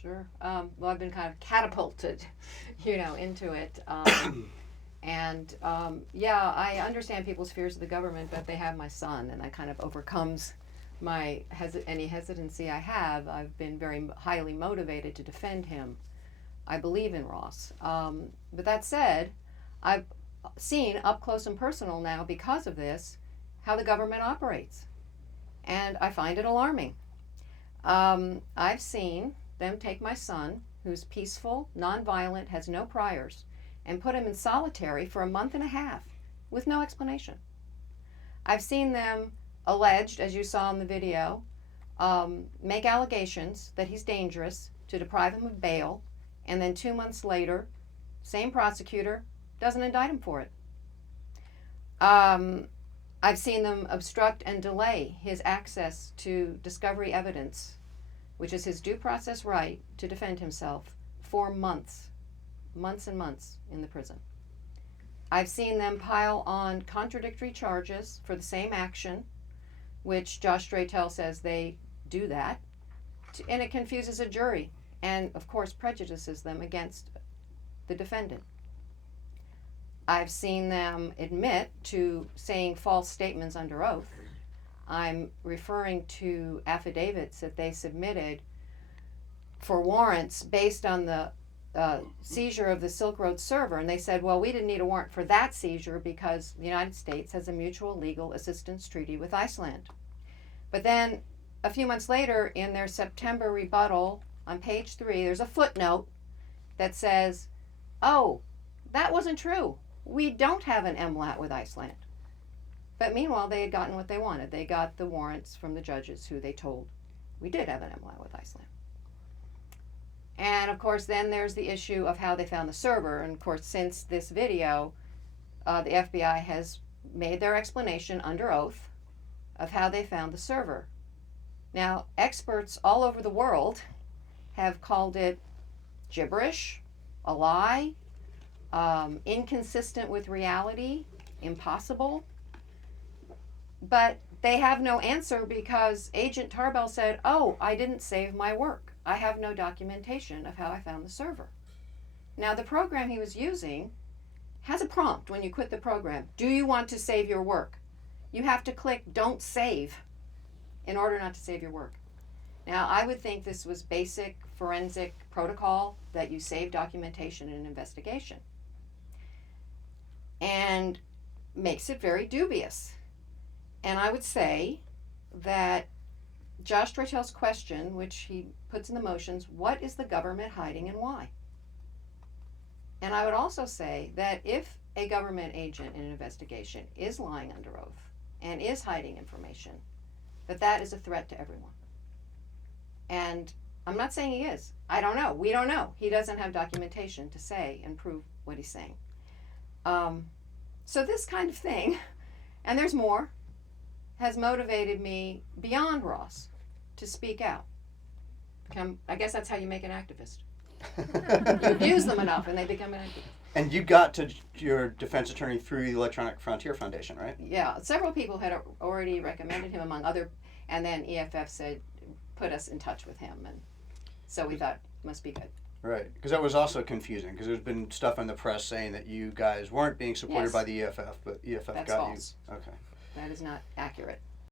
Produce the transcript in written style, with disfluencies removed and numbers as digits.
Sure. Well, I've been kind of catapulted, into it. Yeah, I understand people's fears of the government, but they have my son, and that kind of overcomes my any hesitancy I have. I've been very highly motivated to defend him. I believe in Ross. But that said, I've seen up close and personal now, because of this, how the government operates. And I find it alarming. I've seen them take my son, who's peaceful, nonviolent, has no priors, and put him in solitary for a month and a half with no explanation. I've seen them alleged, as you saw in the video, make allegations that he's dangerous to deprive him of bail, and then 2 months later, same prosecutor doesn't indict him for it. I've seen them obstruct and delay his access to discovery evidence, which is his due process right to defend himself, for months and months in the prison. I've seen them pile on contradictory charges for the same action, which Josh Dratel says they do that, and it confuses a jury and, of course, prejudices them against the defendant. I've seen them admit to saying false statements under oath. I'm referring to affidavits that they submitted for warrants based on the seizure of the Silk Road server, and they said, well, we didn't need a warrant for that seizure because the United States has a mutual legal assistance treaty with Iceland. But then a few months later, in their September rebuttal on page 3, there's a footnote that says, oh, that wasn't true. We don't have an MLAT with Iceland. But meanwhile, they had gotten what they wanted. They got the warrants from the judges who they told we did have an MLAT with Iceland. And of course, then there's the issue of how they found the server. And of course, since this video, the FBI has made their explanation under oath of how they found the server. Now, experts all over the world have called it gibberish, a lie, inconsistent with reality, impossible. But they have no answer because Agent Tarbell said, oh, I didn't save my work. I have no documentation of how I found the server. Now, the program he was using has a prompt when you quit the program. Do you want to save your work? You have to click don't save in order not to save your work. Now, I would think this was basic forensic protocol that you save documentation in an investigation. And makes it very dubious. And I would say that Josh Dratel's question, which he puts in the motions, what is the government hiding and why? And I would also say that if a government agent in an investigation is lying under oath and is hiding information, that is a threat to everyone. And I'm not saying he is. I don't know. We don't know. He doesn't have documentation to say and prove what he's saying. So this kind of thing, and there's more, has motivated me beyond Ross to speak out. I guess that's how you make an activist. You abuse them enough and they become an activist. And you got to your defense attorney through the Electronic Frontier Foundation, right? Yeah, several people had already recommended him, among other, and then EFF said, put us in touch with him, and so we thought, must be good. Right, because that was also confusing, because there's been stuff in the press saying that you guys weren't being supported by the EFF, but EFF That's got false. you. Okay. That is not accurate.